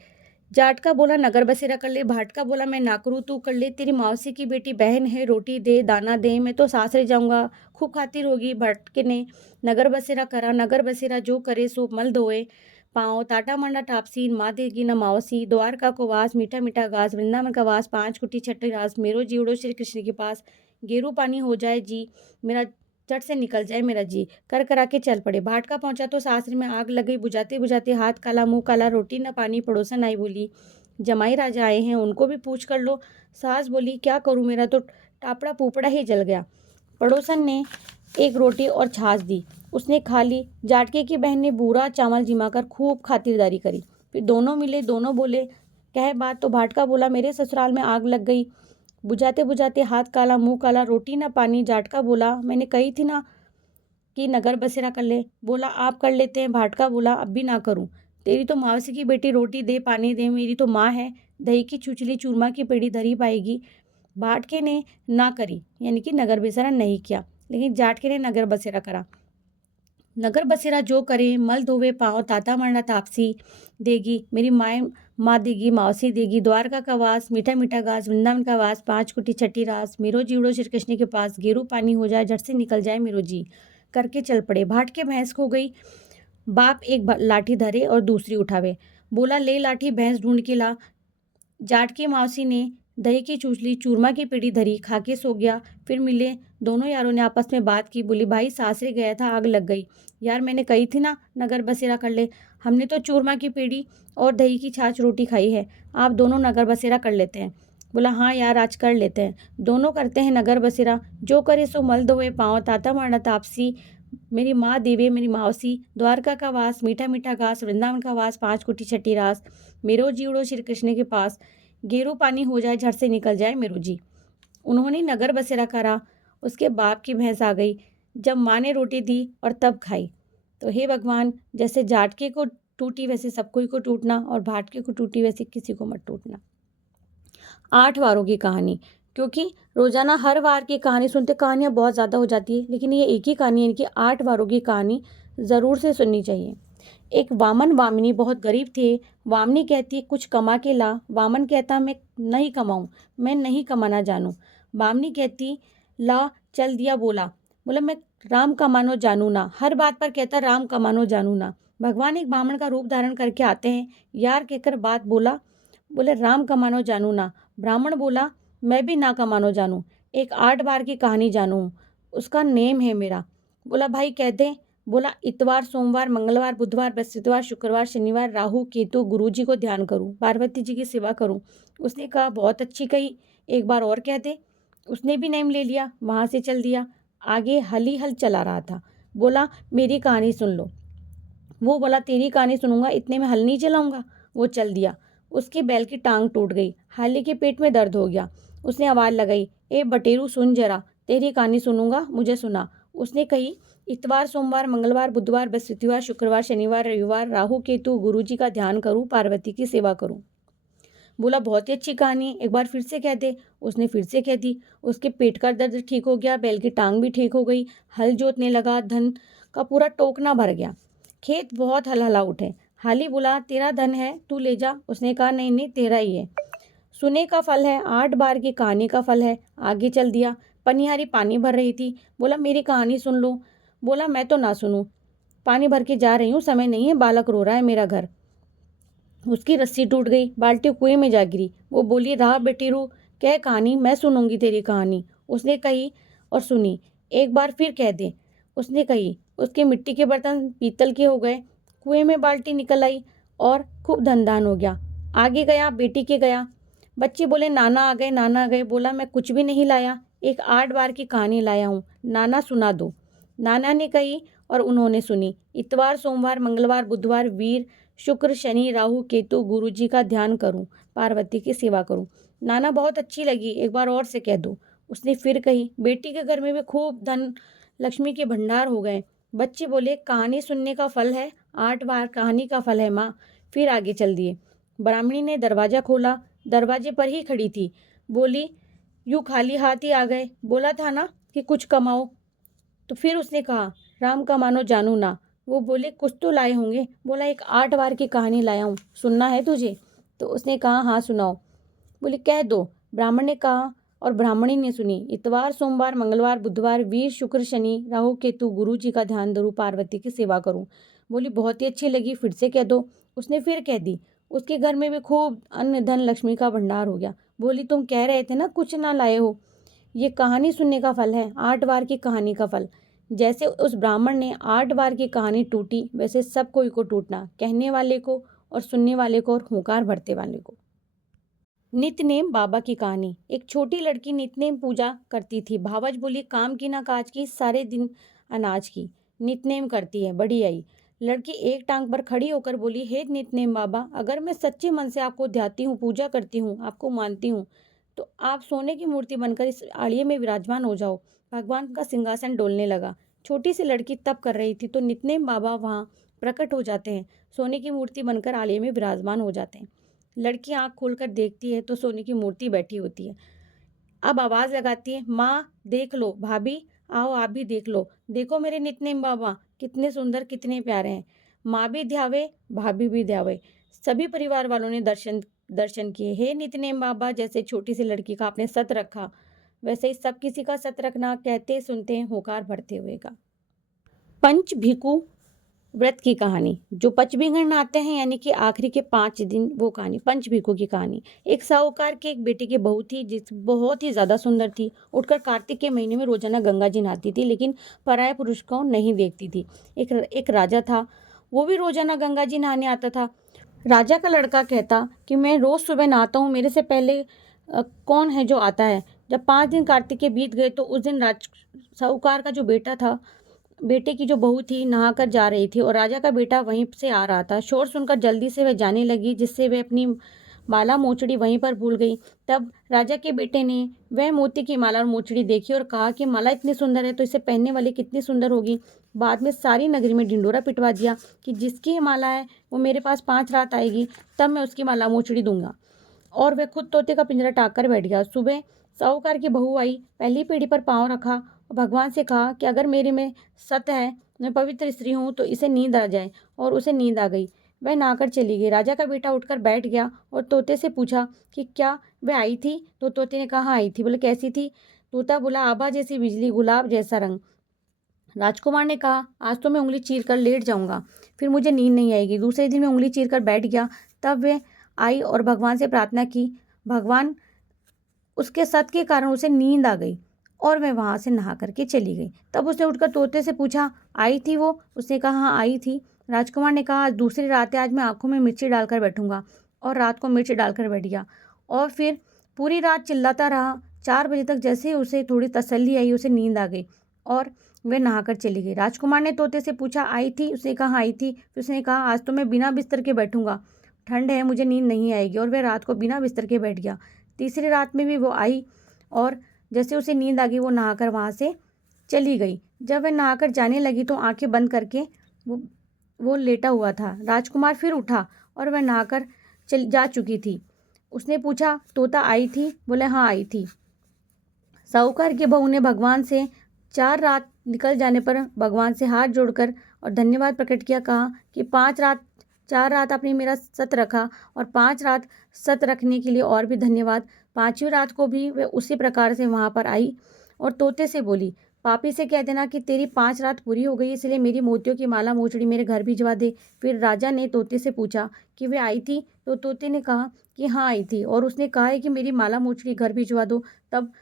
जाट का बोला नगर बसेरा कर ले, भाट का बोला मैं ना करूँ, तू कर ले, तेरी मौसी की बेटी बहन है, रोटी दे दाना दे, मैं तो सासरे जाऊंगा, खूब खातिर होगी। भाट के ने नगर बसेरा करा। नगर बसेरा जो करे सो मल धोए, पाँव, टाटा मंडा टापसी, माँ देगी न मावसी, द्वारका को वास, मीठा मीठा घास, वृंदावन का वास, 5 कुटी छठी रास, मेरो जी उड़ो श्री कृष्ण के पास, गेरू पानी हो जाए जी मेरा, चट से निकल जाए मेरा जी, कर करा के चल पड़े। भाटका पहुंचा तो सासरी में आग लग गई, बुझाते बुझाते हाथ काला मुंह काला, रोटी न पानी, पड़ोसन आई बोली जमाई राजा आए हैं उनको भी पूछ कर लो। सास बोली क्या करूं, मेरा तो टापड़ा पुपड़ा ही जल गया। पड़ोसन ने एक रोटी और छाछ दी, उसने खा ली। जाटके की बहन ने बूरा चावल जिमाकर खूब खातिरदारी करी। फिर दोनों मिले, दोनों बोले कह बात तो भाटका बोला मेरे ससुराल में आग लग गई, बुझाते बुझाते हाथ काला मुंह काला, रोटी ना पानी। जाटका बोला मैंने कही थी ना कि नगर बसेरा कर ले। बोला आप कर लेते हैं। भाटका बोला अब भी ना करूं, तेरी तो मावसी की बेटी रोटी दे पानी दे, मेरी तो माँ है, दही की छुचली चूरमा की पेड़ी धरी पाएगी। भाटके ने ना करी, यानी कि नगर बसेरा नहीं किया, लेकिन जाटके ने नगर बसेरा करा। नगर बसेरा जो करे, मल धोवे पाँव, ताता मरना तापसी देगी मेरी माँ देगी मावसी देगी, द्वारका का वास, मीठा मीठा घास, वृंदावन का वास, 5 कुटी छठी रास, मेरो जी उड़ो श्री कृष्ण के पास, गेरू पानी हो जाए झट से निकल जाए मेरो जी, करके चल पड़े। भाटके भैंस खो गई, बाप एक लाठी धरे और दूसरी उठावे। बोला ले लाठी भैंस ढूंढ के ला। जाटकी मावसी ने दही की चूसली चूरमा की पेड़ी धरी, खा के सो गया। फिर मिले, दोनों यारों ने आपस में बात की। बोली भाई सासरे गया था, आग लग गई। यार मैंने कही थी ना नगर बसेरा कर ले, हमने तो चूरमा की पेड़ी और दही की छाछ रोटी खाई है, आप दोनों नगर बसेरा कर लेते हैं। बोला हाँ यार आज कर लेते हैं। दोनों करते हैं नगर बसेरा, जो करे सो मल धोए पाँव, ताता मरना तापसी मेरी माँ देवे मेरी मावसी, द्वारका का वास, मीठा मीठा घास, वृंदावन का वास, 5 कुटी छठी रास, मेरो जी उड़ो श्री कृष्ण के पास, गेरू पानी हो जाए झट से निकल जाए मेरो जी। उन्होंने नगर बसेरा करा। उसके बाप की भैंस आ गई, जब माँ ने रोटी दी और तब खाई। तो हे भगवान, जैसे जाटके को टूटी वैसे सब कोई को टूटना, और भाटके को टूटी वैसे किसी को मत टूटना। 8 वारों की कहानी, क्योंकि रोजाना हर वार की कहानी सुनते कहानियाँ बहुत ज़्यादा हो जाती है, लेकिन ये एक ही कहानी यानी कि 8 वारों की कहानी ज़रूर से सुननी चाहिए। एक वामन वामिनी बहुत गरीब थे। वामिनी कहती कुछ कमा के ला, वामन कहता मैं नहीं कमाऊं, मैं नहीं कमाना जानूं। वामिनी कहती ला, चल दिया। बोला बोला मैं राम कमानो जानू ना, हर बात पर कहता राम कमानो जानू ना। भगवान एक ब्राह्मण का रूप धारण करके आते हैं, यार कहकर बात बोला, बोले राम कमानो जानू ना। ब्राह्मण बोला मैं भी ना कमानो जानू, एक 8 बार की कहानी जानू, उसका नेम है मेरा। बोला भाई कह दे। बोला इतवार सोमवार मंगलवार बुधवार बृहस्पतिवार शुक्रवार शनिवार राहु केतु गुरु जी को ध्यान करूं, पार्वती जी की सेवा करूं। उसने कहा बहुत अच्छी कही, एक बार और कह दे। उसने भी नेम ले लिया, वहां से चल दिया। आगे हल ही हल चला रहा था। बोला मेरी कहानी सुन लो। वो बोला तेरी कहानी सुनूंगा, इतने में हल नहीं चलाऊंगा। वो चल दिया। उसके बैल की टांग टूट गई, हाली के पेट में दर्द हो गया। उसने आवाज़ लगाई, ए बटेरू सुन जरा, तेरी कहानी सुनूंगा, मुझे सुना। उसने कही इतवार सोमवार मंगलवार बुधवार बृहस्पतिवार शुक्रवार शनिवार रविवार राहु केतु गुरु जी का ध्यान करूं, पार्वती की सेवा करूं। बोला बहुत ही अच्छी कहानी, एक बार फिर से कह दे। उसने फिर से कह दी। उसके पेट का दर्द ठीक हो गया, बैल की टांग भी ठीक हो गई, हल जोतने लगा, धन का पूरा टोकना भर गया, खेत बहुत हलहला उठे। हाली बोला तेरा धन है, तू ले जा। उसने कहा नहीं नहीं तेरा ही है, सुने का फल है, 8 बार की कहानी का फल है। आगे चल दिया। पनिहारी पानी भर रही थी। बोला मेरी कहानी सुन लो। बोला मैं तो ना सुनूं, पानी भर के जा रही हूँ, समय नहीं है, बालक रो रहा है मेरा घर। उसकी रस्सी टूट गई, बाल्टी कुएं में जा गिरी। वो बोली रहा बेटी रू, कह कहानी, मैं सुनूंगी तेरी कहानी। उसने कही और सुनी। एक बार फिर कह दे। उसने कही। उसके मिट्टी के बर्तन पीतल के हो गए, कुएं में बाल्टी निकल आई और खूब धनदान हो गया। आगे गया, बेटी के गया। बच्चे बोले नाना आ गए, नाना आ गए। बोला मैं कुछ भी नहीं लाया, एक 8 बार की कहानी लाया हूँ, नाना सुना दो। नाना ने कही और उन्होंने सुनी। इतवार सोमवार मंगलवार बुधवार वीर शुक्र शनि राहु केतु गुरु जी का ध्यान करूं, पार्वती की सेवा करूं। नाना बहुत अच्छी लगी, एक बार और से कह दो। उसने फिर कही। बेटी के घर में भी खूब धन लक्ष्मी के भंडार हो गए। बच्चे बोले कहानी सुनने का फल है, 8 बार कहानी का फल है माँ। फिर आगे चल दिए। ब्राह्मणी ने दरवाजा खोला, दरवाजे पर ही खड़ी थी। बोली यूँ खाली हाथ ही आ गए, बोला था ना कि कुछ कमाओ। तो फिर उसने कहा राम का मानो जानू ना। वो बोले कुछ तो लाए होंगे। बोला एक 8 बार की कहानी लाया हूँ, सुनना है तुझे? तो उसने कहा हाँ सुनाओ। बोले कह दो। ब्राह्मण ने कहा और ब्राह्मणी ने सुनी। इतवार सोमवार मंगलवार बुधवार वीर शुक्र शनि राहु केतु गुरु जी का ध्यान धरूं, पार्वती की सेवा करूं। बोली बहुत ही अच्छी लगी, फिर से कह दो। उसने फिर कह दी। उसके घर में भी खूब अन्न धन लक्ष्मी का भंडार हो गया। बोली तुम कह रहे थे ना कुछ ना लाए हो, ये कहानी सुनने का फल है, 8 बार की कहानी का फल। जैसे उस ब्राह्मण ने 8 बार की कहानी टूटी, वैसे सब कोई को टूटना, कहने वाले को और सुनने वाले को और हुंकार भरते वाले को। नित्यनेम बाबा की कहानी। एक छोटी लड़की नित्यनेम पूजा करती थी। भावज बोली काम की ना काज की, सारे दिन अनाज की, नित्यनेम करती है, बड़ी आई। लड़की एक टांग पर खड़ी होकर बोली, हे नित्यनेम बाबा, अगर मैं सच्चे मन से आपको ध्याती हूँ, पूजा करती हूँ, आपको मानती हूँ, तो आप सोने की मूर्ति बनकर इस आड़िए में विराजमान हो जाओ। भगवान का सिंहासन डोलने लगा। छोटी सी लड़की तप कर रही थी तो नित्यनेम बाबा वहाँ प्रकट हो जाते हैं, सोने की मूर्ति बनकर आड़िए में विराजमान हो जाते हैं। लड़की आंख खोलकर देखती है तो सोने की मूर्ति बैठी होती है। अब आवाज लगाती है, माँ देख लो, भाभी आओ आप भी देख लो, देखो मेरे नित्यनेम बाबा कितने सुंदर कितने प्यारे हैं। माँ भी ध्यावे, भाभी भी ध्यावे। सभी परिवार वालों ने दर्शन दर्शन किए। हे नित्यनेम बाबा, जैसे छोटी सी लड़की का आपने सत रखा, वैसे ही सब किसी का सत रखना, कहते सुनते होकार भरते हुए का। पंच भिखु व्रत की कहानी। जो पंचभिखन आते हैं यानी कि आखिरी के 5 दिन, वो कहानी पंचभिखु की कहानी। एक साहूकार के एक बेटे की बहू थी, जिस बहुत ही ज्यादा सुंदर थी। उठकर कार्तिक के महीने में रोजाना गंगा जी नहाती थी, लेकिन पराये पुरुष को नहीं देखती थी। एक राजा था, वो भी रोजाना गंगा जी नहाने आता था। राजा का लड़का कहता कि मैं रोज सुबह नहाता हूँ, मेरे से पहले कौन है जो आता है। जब 5 दिन कार्तिक के बीत गए तो उस दिन साहूकार का जो बेटा था, बेटे की जो बहू थी, नहाकर जा रही थी और राजा का बेटा वहीं से आ रहा था। शोर सुनकर जल्दी से वह जाने लगी, जिससे वह अपनी माला मोचड़ी वहीं पर भूल गई। तब राजा के बेटे ने वह मोती की माला और मोचड़ी देखी और कहा कि माला इतनी सुंदर है तो इसे पहनने वाली कितनी सुंदर होगी। बाद में सारी नगरी में ढिंडोरा पिटवा दिया कि जिसकी ये माला है वो मेरे पास 5 रात आएगी, तब मैं उसकी माला मोचड़ी दूंगा। और वह खुद तोते का पिंजरा टाक कर बैठ गया। सुबह साहूकार की बहू आई, पहली पीढ़ी पर पांव रखा और भगवान से कहा कि अगर मेरे में सत है, मैं पवित्र स्त्री हूँ, तो इसे नींद आ जाए। और उसे नींद आ गई। वह नहाकर चली गई। राजा का बेटा उठकर बैठ गया और तोते से पूछा कि क्या वह आई थी? तो तोते ने कहा हाँ आई थी। बोले कैसी थी? तोता बोला आभा जैसी बिजली, गुलाब जैसा रंग। राजकुमार ने कहा आज तो मैं उंगली चीर कर लेट जाऊंगा, फिर मुझे नींद नहीं आएगी। दूसरे दिन मैं उंगली चीर कर बैठ गया। तब वह आई और भगवान से प्रार्थना की। भगवान उसके सत के कारण उसे नींद आ गई और वह वहां से नहा करके चली गई। तब उसने उठकर तोते से पूछा आई थी वो? उसने कहा हाँ आई थी। राजकुमार ने कहा आज दूसरी रात है, आज मैं आंखों में मिर्ची डालकर बैठूंगा। और रात को मिर्च डालकर बैठ गया और फिर पूरी रात चिल्लाता रहा। 4 बजे तक जैसे ही उसे थोड़ी तसल्ली आई, उसे नींद आ गई और वह नहाकर चली गई। राजकुमार ने तोते से पूछा आई थी? उसने कहा आई थी। फिर उसने कहा आज तो मैं बिना बिस्तर के बैठूंगा, ठंड है, मुझे नींद नहीं आएगी। और वह रात को बिना बिस्तर के बैठ गया। तीसरी रात में भी वो आई और जैसे उसे नींद आ गई, वो नहाकर वहाँ से चली गई। जब वह नहाकर जाने लगी तो आंखें बंद करके वो लेटा हुआ था। राजकुमार फिर उठा और वह नहाकर जा चुकी थी। उसने पूछा तोता आई थी? बोले हाँ आई थी। साहूकार की बहू ने भगवान से 4 रात निकल जाने पर भगवान से हाथ जोड़कर और धन्यवाद प्रकट किया। कहा कि 4 रात आपने मेरा सत रखा और 5 रात सत रखने के लिए और भी धन्यवाद। 5वीं रात को भी वह उसी प्रकार से वहाँ पर आई और तोते से बोली पापी से कह देना कि तेरी 5 रात पूरी हो गई, इसलिए मेरी मोतियों की माला मोचड़ी मेरे घर भिजवा दे। फिर राजा ने तोते से पूछा कि वे आई थी? तो तोते ने कहा कि हाँ आई थी और उसने कहा है कि मेरी माला मोचड़ी घर भिजवा दो। तब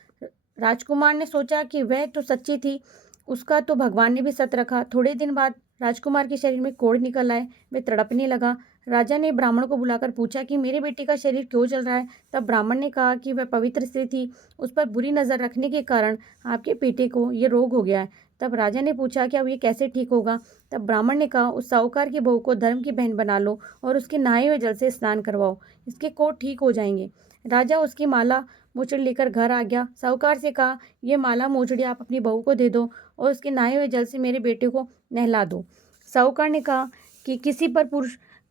राजकुमार ने सोचा कि वह तो सच्ची थी, उसका तो भगवान ने भी सत रखा। थोड़े दिन बाद राजकुमार के शरीर में कोढ़ निकल आए, वह तड़पने लगा। राजा ने ब्राह्मण को बुलाकर पूछा कि मेरे बेटे का शरीर क्यों जल रहा है? तब ब्राह्मण ने कहा कि वह पवित्र स्त्री थी, उस पर बुरी नज़र रखने के कारण आपके बेटे को ये रोग हो गया है। तब राजा ने पूछा कि अब ये कैसे ठीक होगा? तब ब्राह्मण ने कहा उस साहूकार की बहू को धर्म की बहन बना लो और उसके नहाए हुए जल से स्नान करवाओ, इसके कोढ़ ठीक हो जाएंगे। राजा उसकी माला मोचड़ी लेकर घर आ गया। साहूकार से कहा ये माला मोचड़ी आप अपनी बहू को दे दो और उसके नहाए हुए जल से मेरे बेटे को नहला दो। साहूकार ने कहा कि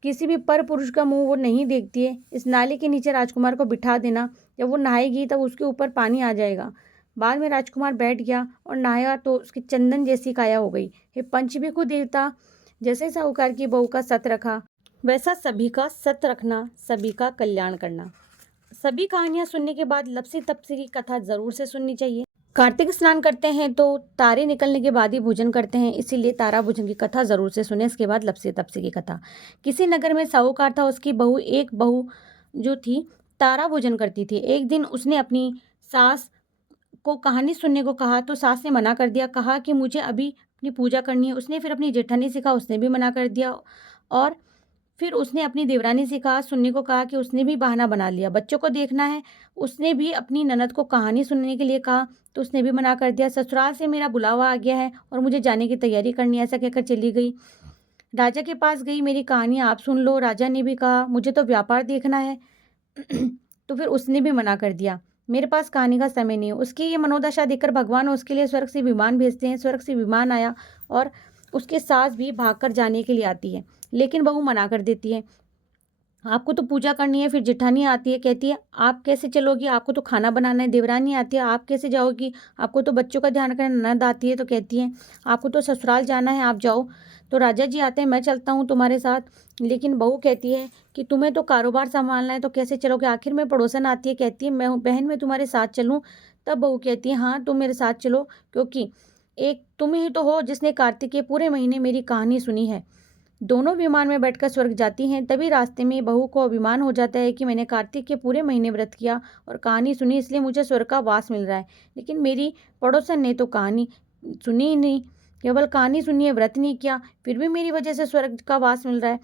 किसी भी पर पुरुष का मुंह वो नहीं देखती है। इस नाली के नीचे राजकुमार को बिठा देना, जब वो नहाएगी तब उसके ऊपर पानी आ जाएगा। बाद में राजकुमार बैठ गया और नहाया तो उसकी चंदन जैसी काया हो गई। हे पंचभिखु देवता, जैसे साहूकार की बहू का सत रखा, वैसा सभी का सत रखना, सभी का कल्याण करना। सभी कहानियां सुनने के बाद लपसी तपसी की कथा जरूर से सुननी चाहिए। कार्तिक स्नान करते हैं तो तारे निकलने के बाद ही भोजन करते हैं, इसीलिए तारा भोजन की कथा ज़रूर से सुने। इसके बाद लपसी तपसी की कथा। किसी नगर में साहूकार था, उसकी एक बहू जो थी तारा भोजन करती थी। एक दिन उसने अपनी सास को कहानी सुनने को कहा तो सास ने मना कर दिया, कहा कि मुझे अभी अपनी पूजा करनी है। उसने फिर अपनी जेठानी से कहा, उसने भी मना कर दिया। और फिर उसने अपनी देवरानी से कहा, सुनने को कहा, कि उसने भी बहाना बना लिया। बच्चों को देखना है, उसने भी अपनी ननद को कहानी सुनने के लिए कहा तो उसने भी मना कर दिया। ससुराल से मेरा बुलावा आ गया है और मुझे जाने की तैयारी करनी है, ऐसा कहकर चली गई। राजा के पास गई, मेरी कहानी आप सुन लो। राजा ने भी कहा, मुझे तो व्यापार देखना है। तो फिर उसने भी मना कर दिया, मेरे पास कहानी का समय नहीं है। उसकी ये मनोदशा देखकर भगवान उसके लिए स्वर्ग से विमान भेजते हैं। स्वर्ग से विमान आया और उसके सास भी भागकर जाने के लिए आती है, लेकिन बहू मना कर देती है। आपको तो पूजा करनी है। फिर जेठानी आती है, कहती है आप कैसे चलोगी, आपको तो खाना बनाना है। देवरानी आती है, आप कैसे जाओगी, आपको तो बच्चों का ध्यान रखना। ननद आती है तो कहती है आपको तो ससुराल जाना है, आप जाओ। तो राजा जी आते हैं, मैं चलता हूँ तुम्हारे साथ। लेकिन बहू कहती है कि तुम्हें तो कारोबार संभालना है, तो कैसे चलोगे। आखिर में पड़ोसन आती है, कहती है मैं बहन मैं तुम्हारे साथ चलूँ। तब बहू कहती है हाँ तुम मेरे साथ चलो, क्योंकि एक तुम ही तो हो जिसने कार्तिक के पूरे महीने मेरी कहानी सुनी है। दोनों विमान में बैठकर स्वर्ग जाती हैं। तभी रास्ते में बहू को अभिमान हो जाता है कि मैंने कार्तिक के पूरे महीने व्रत किया और कहानी सुनी, इसलिए मुझे स्वर्ग का वास मिल रहा है। लेकिन मेरी पड़ोसन ने तो कहानी सुनी ही नहीं, केवल कहानी सुनी है, व्रत नहीं किया, फिर भी मेरी वजह से स्वर्ग का वास मिल रहा है।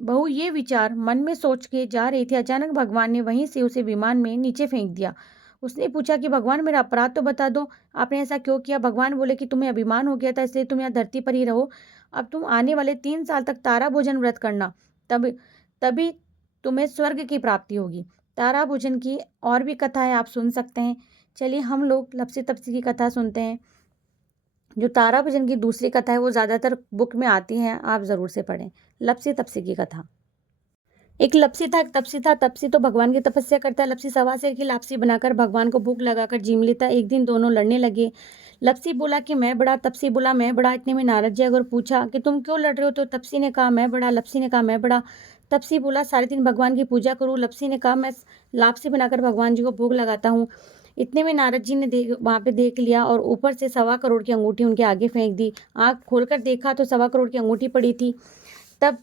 बहू ये विचार मन में सोच के जा रही थी, अचानक भगवान ने वहीं से उसे विमान में नीचे फेंक दिया। उसने पूछा कि भगवान मेरा अपराध तो बता दो, आपने ऐसा क्यों किया। भगवान बोले कि तुम्हें अभिमान हो गया था, इसलिए तुम यहाँ धरती पर ही रहो। अब तुम आने वाले 3 साल तक तारा भोजन व्रत करना, तब तभी तुम्हें स्वर्ग की प्राप्ति होगी। तारा भोजन की और भी कथा है, आप सुन सकते हैं। चलिए हम लोग लपसी तपसी की कथा सुनते हैं। जो तारा भोजन की दूसरी कथा है वो ज़्यादातर बुक में आती है, आप ज़रूर से पढ़ें। लपसी तपसी की कथा। एक लपसी था, एक तपसी था। तपसी तो भगवान की तपस्या करता है। लपसी सवा सेर की लापसी बनाकर भगवान को भूख लगाकर जीम लेता है। एक दिन दोनों लड़ने लगे। लपसी बोला कि मैं बड़ा, तपसी बोला मैं बड़ा। इतने में नारद जी अगर पूछा कि तुम क्यों लड़ रहे हो, तो तपसी ने कहा मैं बड़ा, लपसी ने कहा मैं बड़ा। तपसी बोला सारे दिन भगवान की पूजा करूँ। लपसी ने कहा मैं लापसी बनाकर भगवान जी को भोग लगाता हूँ। इतने में नारद जी ने वहाँ पे देख लिया और ऊपर से 1.25 करोड़ की अंगूठी उनके आगे फेंक दी। आँख खोलकर देखा तो 1.25 करोड़ की अंगूठी पड़ी थी। तब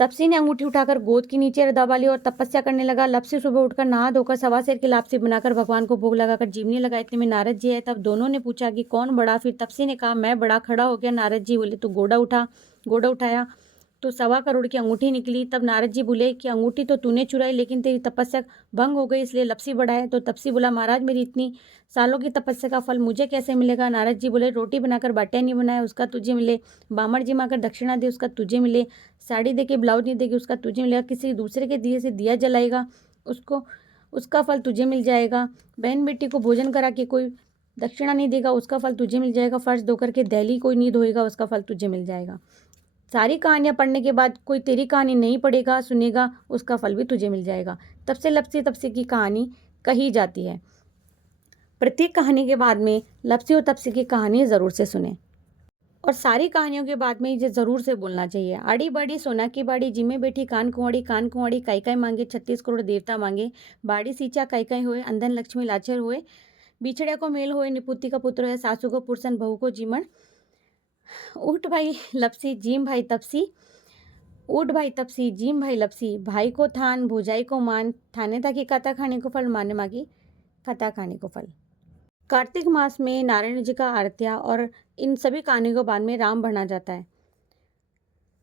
तपसी ने अंगूठी उठाकर गोद के नीचे दबा ली और तपस्या करने लगा। लपसी सुबह उठकर नहा धोकर 1.25 सेर की लापसी बनाकर भगवान को भोग लगाकर जीवने लगा। इतने में नारद जी है। तब दोनों ने पूछा कि कौन बड़ा। फिर तपसी ने कहा मैं बड़ा। खड़ा हो गया। नारद जी बोले तू घोड़ा उठा। घोड़ा उठाया तो 1.25 करोड़ की अंगूठी निकली। तब नारद जी बोले कि अंगूठी तो तूने चुराई, लेकिन तेरी तपस्या भंग हो गई, इसलिए लपसी बड़ा है। तो तपसी बोला महाराज मेरी इतनी सालों की तपस्या का फल मुझे कैसे मिलेगा। नारद जी बोले रोटी बनाकर बाटियाँ नहीं बनाए उसका तुझे मिले, बामण जी माकर दक्षिणा दे उसका तुझे मिले, साड़ी दे के ब्लाउज नहीं देगी उसका तुझे मिलेगा, किसी दूसरे के दिए से दिया जलाएगा उसको उसका फल तुझे मिल जाएगा, बहन बेटी को भोजन करा के कोई दक्षिणा नहीं देगा उसका फल तुझे मिल जाएगा, फर्श धोकर के दहली कोई नहीं धोएगा उसका फल तुझे मिल जाएगा। सारी कहानियाँ पढ़ने के बाद कोई तेरी कहानी नहीं पढ़ेगा सुनेगा उसका फल भी तुझे मिल जाएगा। तब से लपसी तपसी की कहानी कही जाती है। प्रत्येक कहानी के बाद में लपसी और तपसी की कहानी ज़रूर से सुने और सारी कहानियों के बाद में ये ज़रूर से बोलना चाहिए। आड़ी बाड़ी सोना की बाड़ी, जिम्मे बैठी कान कुंवाड़ी काई काई मांगे 36 करोड़ देवता मांगे, बाड़ी सींचा काई काई होए, अंधन लक्ष्मी लाचर होए, बिछड़िया को मेल होए, निपुत्ति का पुत्र है, सासू को पुरसन बहू को जीमण। उठ भाई लपसी जीम भाई तपसी, उठ भाई तपसी जीम भाई लपसी, भाई को थान भोजाई को मान, थाने था कि कथा खाने को फल, माने मागी कथा खाने को फल। कार्तिक मास में नारायण जी का आरतिया और इन सभी कहानियों को बाद में राम बढ़ना जाता है।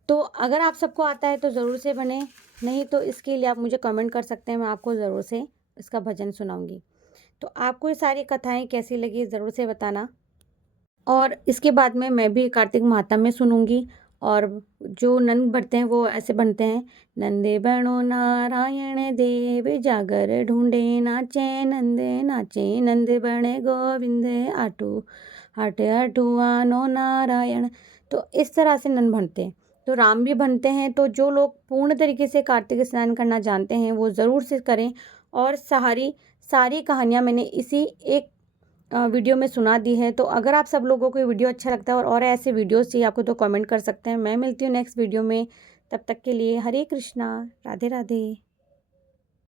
तो अगर आप सबको आता है तो ज़रूर से बने, नहीं तो इसके लिए आप मुझे कमेंट कर सकते हैं, मैं आपको ज़रूर से इसका भजन सुनाऊंगी। तो आपको ये सारी कथाएं कैसी लगी ज़रूर से बताना। और इसके बाद में मैं भी कार्तिक महात्म्य सुनूंगी। और जो नंद भरते हैं वो ऐसे बनते हैं, नंदे बनो नारायण देव जागर ढूंढे नाचे नंदे बने गोविंद आटू आटे आटुआनो नारायण। तो इस तरह से नंद बनते हैं। तो राम भी बनते हैं। तो जो लोग पूर्ण तरीके से कार्तिक स्नान करना जानते हैं वो ज़रूर से करें। और सारी कहानियाँ मैंने इसी एक वीडियो में सुना दी है। तो अगर आप सब लोगों को ये वीडियो अच्छा लगता है और ऐसे वीडियोस चाहिए आपको तो कमेंट कर सकते हैं। मैं मिलती हूँ नेक्स्ट वीडियो में, तब तक के लिए हरे कृष्णा, राधे राधे।